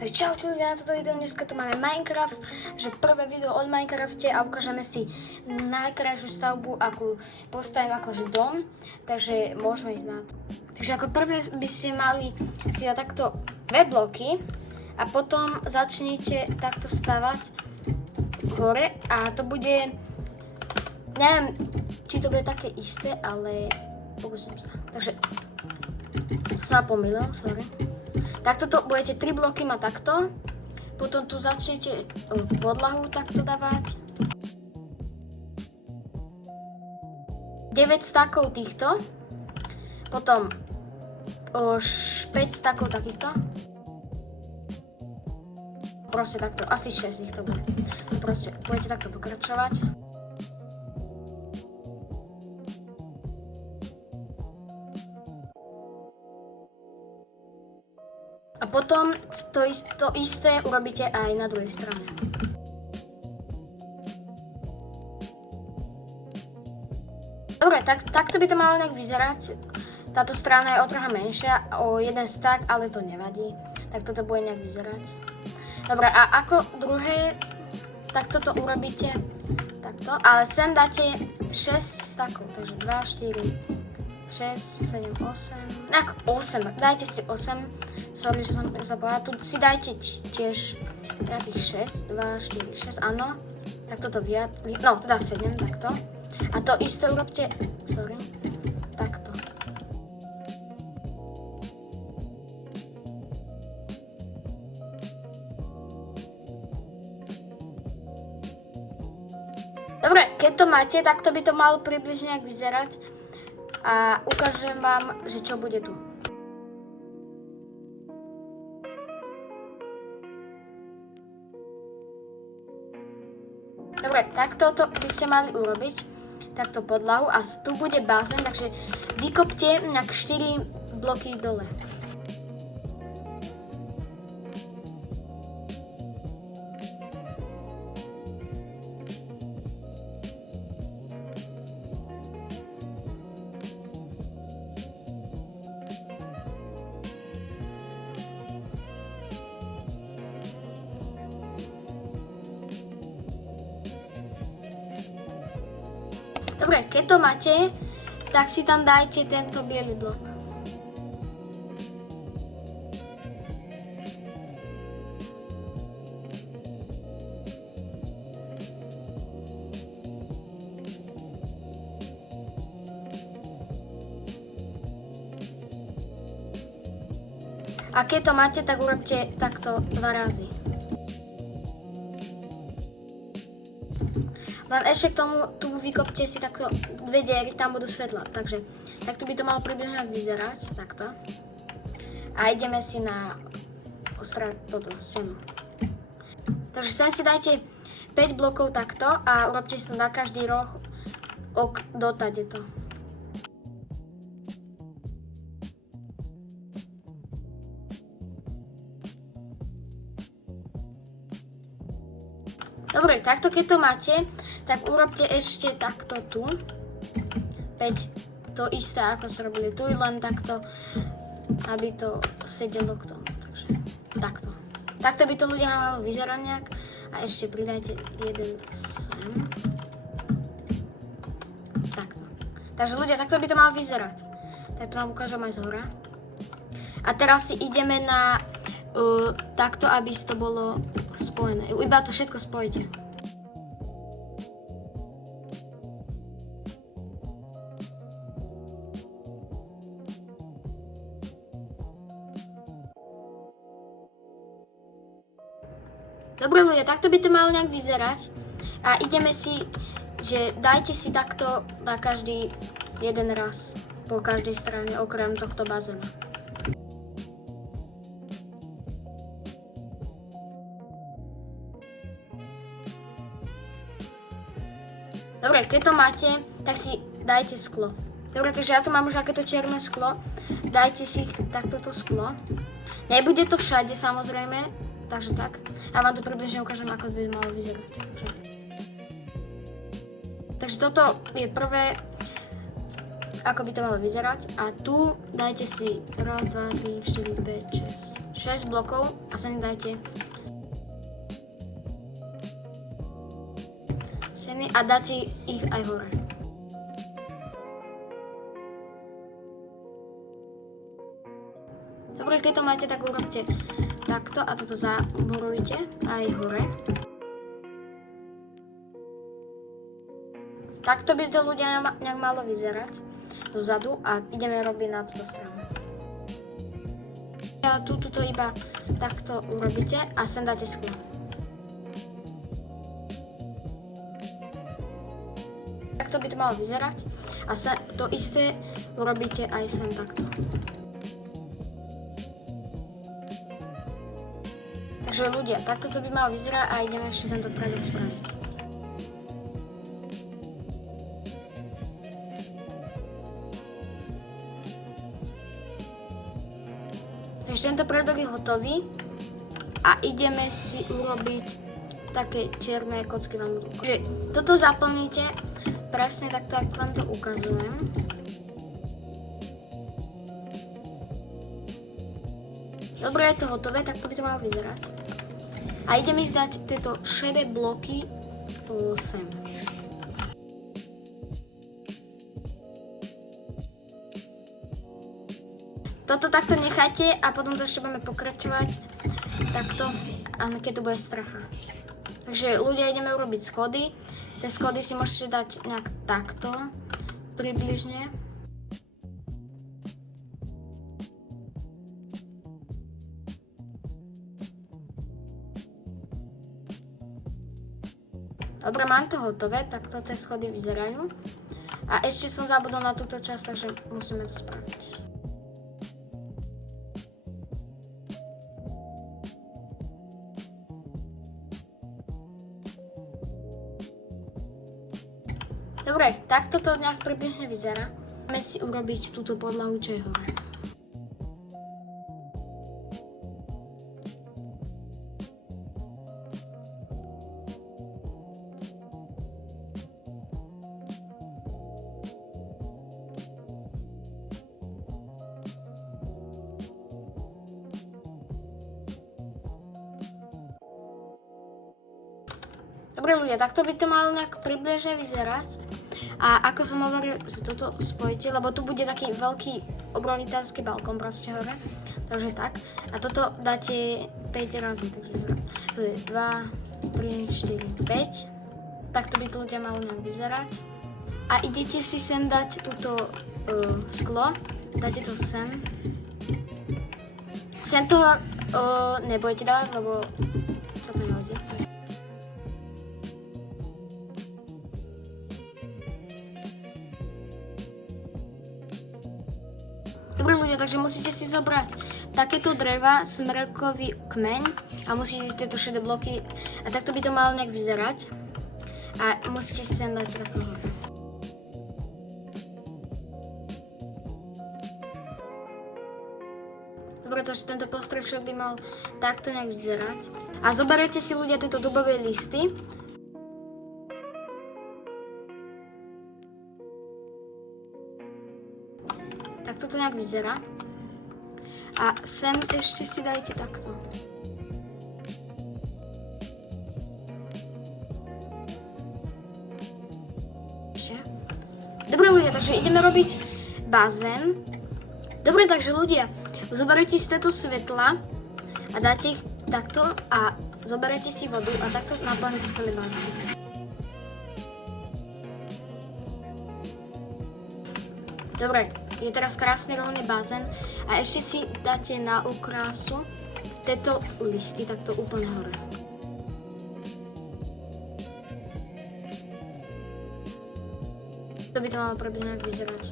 Takže čaute ľudia, na toto video dneska tu máme Minecraft, že prvé video od Minecrafte a ukážeme si najkrajšiu stavbu, akú postavím akože dom, takže môžeme ísť na to. Takže ako prvé by ste mali si dať takto dve bloky a potom začnite takto stavať hore a to bude, neviem, či to bude také isté, ale pokúsim sa. Takže sa pomýlil, sorry. Takto to budete 3 bloky mať takto, potom tu začnete podlahu takto dávať. 9 stakov týchto, potom 5 stakov takýchto. Proste takto, asi 6 ich to bude. Proste budete takto pokračovať. A potom to isté urobíte aj na druhej strane. Dobre, takto by to malo nejak vyzerať. Táto strana je o trocha menšia, o jeden stack, ale to nevadí. Tak toto bude nejak vyzerať. Dobre, a ako druhé, takto to urobíte takto, ale sem dáte 6 stackov, takže 2, 4, 6, 7, 8, tak 8, dajte si 8, sorry, že som zapovedala, tu si dajte tiež nejakých 6, 2, 4, 6, áno, tak toto no teda 7, takto, a to isté urobte, sorry, takto. Dobre, keď to máte, tak to by to malo približne nejak vyzerať. A ukážem vám, že čo bude tu. Dobre, takto to by ste mali urobiť. Takto podlahu a tu bude bazén, takže vykopte nejak 4 bloky dole. Dobre, keď to máte, tak si tam dajte tento biely blok. A keď to máte, tak urobte takto 2 razy. Len ešte k tomu, tu vykopte si takto 2 diery, tam budú svetla, takže takto by to malo približne vyzerať, takto. A ideme si na toto stenu. Takže sem si dajte 5 blokov takto a urobte si to na každý roh dotade to. Dobre, takto keď to máte, tak urobte ešte takto tu. 5 to isté, ako sa robili tu, len takto, aby to sedelo k tomu. Takže takto. Takto by to ľudia malo vyzerať nejak. A ešte pridajte jeden sem. Takto. Takže ľudia, takto by to malo vyzerať. Tak to vám ukážem aj zhora. A teraz si ideme na takto, aby to bolo spojené. Iba to všetko spojite. Dobre ľudia, takto by to malo nejak vyzerať. A ideme si, že dajte si takto na každý jeden raz. Po každej strane, okrem tohto bazéna. Dobre, keď to máte, tak si dajte sklo. Dobre, takže ja tu mám už akéto čierne sklo. Dajte si takto to sklo. Nebude to všade samozrejme, takže tak. A vám to približne ukážem, ako by malo vyzerať. Takže toto je prvé ako by to malo vyzerať. A tu dajte si 1, 2, 3, 4, 5, 6 blokov a sem dajte seny a dáte ich aj hore. Dobre, keď to máte, tak urobte takto a toto zaborujte aj hore. Takto by to ľudia nejak malo vyzerať zozadu a ideme robiť na túto stranu. A tu to iba takto urobíte a sem dáte sklo. Takto by to malo vyzerať a to isté urobíte aj sem takto. Takže ľudia, takto to by malo vyzerať a ideme ešte tento predok spraviť. Takže tento predok je hotový a ideme si urobiť také čierne kocky na modrú. Takže toto zaplníte presne takto, ako vám to ukazujem. Dobre, je to hotové, tak to by to malo vyzerať. A ideme si dať tieto šedé bloky sem. Toto takto nechajte a potom to ešte budeme pokračovať takto, keď to bude stracha. Takže ľudia, ideme urobiť schody. Tie schody si môžete dať nejak takto, približne. Dobre, mám to hotové, takto tie schody vyzerajú. A ešte som zabudol na túto časť, takže musíme to spraviť. Dobre, takto to nejak približne vyzerá. Máme si urobiť túto podlahu, čo je hore. Dobre ľudia, takto by to malo nejak približne vyzerať. A ako som hovoril, že toto spojíte, lebo tu bude taký veľký obrovitánský balkón proste hore. Takže tak. A toto dáte 5 razy, takže to je 2, 3, 4, 5. Takto by to ľudia malo nejak vyzerať. A idete si sem dať túto sklo. Dáte to sem. Sem toho nebudete dávať, lebo sa to nehodí. Dobre ľudia, takže musíte si zobrať takéto dreva, smrkový kmeň a musíte tieto šedé bloky a takto by to malo nejak vyzerať a musíte si sem dať takto hore. Dobre, takže tento postrečok by mal takto nejak vyzerať a zoberete si ľudia tieto dubové listy. Takto to nejak vyzerá. A sem ešte si dajte takto. Ešte. Dobre ľudia, takže ideme robiť bazén. Dobre, takže ľudia, zoberete si tieto svetla a dáte ich takto a zoberete si vodu a takto naplníte si celý bazén. Dobre. Je teraz krásny rovný bazén a ešte si dáte na ukrásu tieto listy takto úplne hore. To by to malo nejak vyzerať.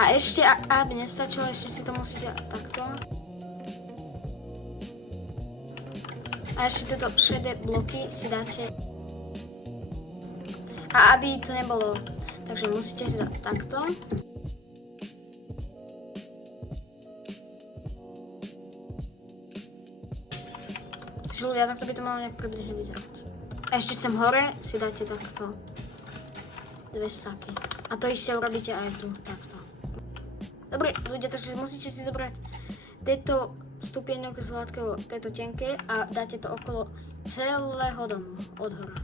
A ešte, aby nestačilo, ešte si to musíte takto. A ešte tieto šedé bloky si dáte. A aby to nebolo, takže musíte si dať takto. Ľudia, takto by to malo nejak približne vyzerať. A ešte sem hore si dáte takto 2 staky. A to isté urobíte aj tu, takto. Dobre, ľudia, takže musíte si zobrať tieto stupienok z hladkého, tieto tenké a dáte to okolo celého domu, od hora.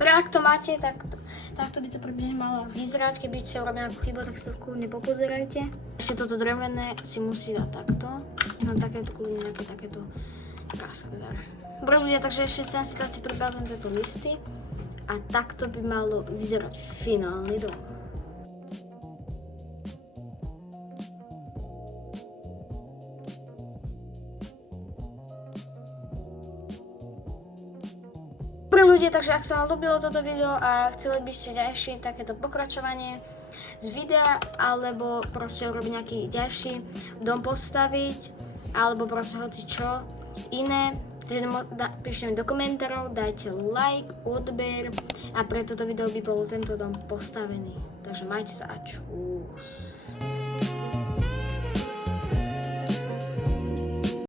Dobre, ak to máte, takto by to približne malo vyzerať. Keby ste urobili nejakú chybu, tak si to kľudne popozerajte. Ešte toto drevené si musí dať takto. Na takéto kľudne nejaké takéto praskové. Dobre ľudia, takže ešte sem si dáte pribázom tieto listy. A takto by malo vyzerať finálny dom. Dobre ľudia, takže ak sa vám ľúbilo toto video a chceli by ste ďalšie takéto pokračovanie z videa, alebo proste urobiť nejaký ďalší dom postaviť, alebo proste hoci čo iné, takže píšte mi do komentárov, dajte like, odber a pre toto video by bol tento dom postavený. Takže majte sa a čus.